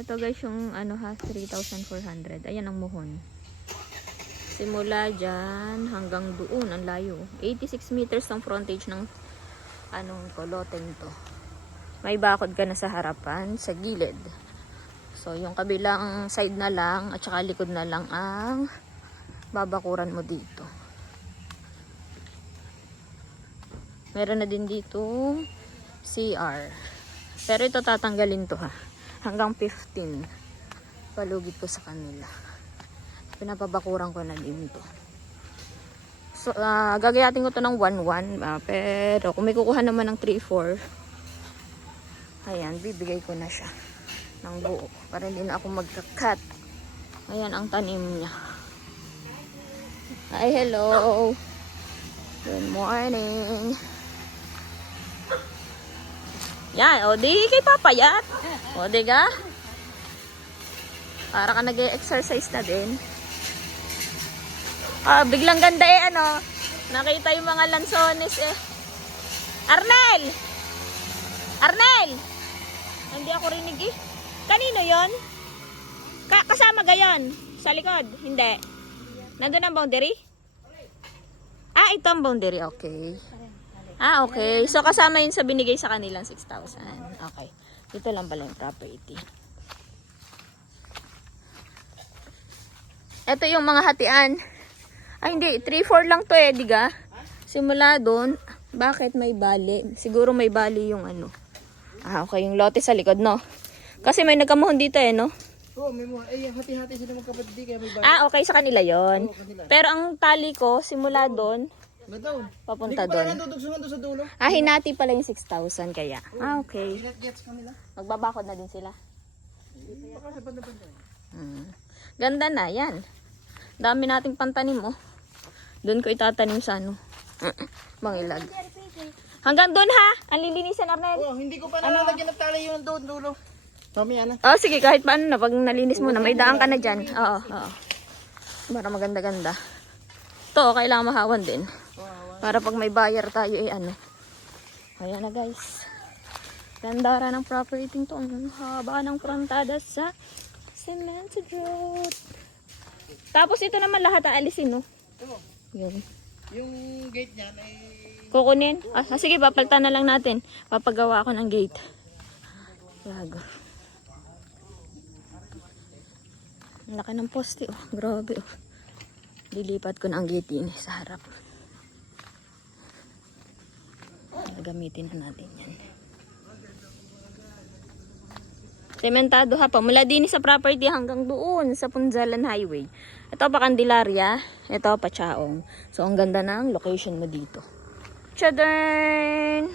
Ito guys yung ano ha, 3,400. Ayan ang muhon. Simula dyan hanggang doon, ang layo. 86 meters ang frontage ng anong koloteng to. May bakod ka na sa harapan, sa gilid. So yung kabilang side na lang at saka likod na lang ang babakuran mo dito. Meron na din dito CR. Pero ito tatanggalin to ha. Hanggang 15. Palugit ko sa kanila. Pinapabakuran ko na din to. So, gagayatin ko to ng 1-1. Pero kung may kukuha naman ng 3-4, ayan, bibigay ko na siya ng buo. Para hindi na ako magka-cut. Ayan ang tanim niya. Hi, hello. Good morning. Yan, o di kay papayat. O di ka? Para ka nag-exercise na din. Biglang ganda ano. Nakita yung mga lansones Arnel! Arnel! Hindi ako rinig Kanino yon? Kasama gayon? Sa likod? Hindi. Nandun ang boundary? Ito ang boundary. Okay. Okay. So, kasama yun sa binigay sa kanilang 6,000. Okay. Dito lang pala yung property. Ito yung mga hatian. Hindi. 3-4 lang to diga? Simula doon. Bakit may bali? Siguro may bali yung ano. Okay. Yung lote sa likod, no? Kasi may nagkamuhon dito no? Oo, may mga. Hati-hati sila magkapatid kaya may bali. Okay. Sa kanila yon. Pero ang tali ko, simula doon. Papunta doon. Sa dulo. Hinati pala yung 6,000 kaya. Okay. Gets kanila. Magbabakod na din sila. Ganda na, yan. Dami nating pantanim, Doon ko itatanim sa ano. Mangilag. Hanggang doon ha. Ang lilinisan, Arnel. Hindi ko pa nalalagyan ng tali yung doon dulo. Mamaya na. Sige, kahit paano na. Pag nalinis mo na, may daan ka na dyan. Oo. Para maganda-ganda. Ito, kailangan mahawan din. Para pag may buyer tayo, ano. Ayan na guys. Gandara ng property to. Ang haba ng frontada sa Cemented Road. Tapos ito naman lahat aalisin, no? Yun. Yung gate niyan ay... Kukunin? Sige, papalitan na lang natin. Papagawa ako ng gate. Lago. Ang laki ng poste, Grabe, Dilipat ko na ang gate din sa harap. Gamitin na natin yan. Sementado ha pa. Mula din sa property hanggang doon sa Punzalan Highway. Ito pa Candelaria. Ito pa Chaong. So ang ganda ng location mo dito. Tchadern!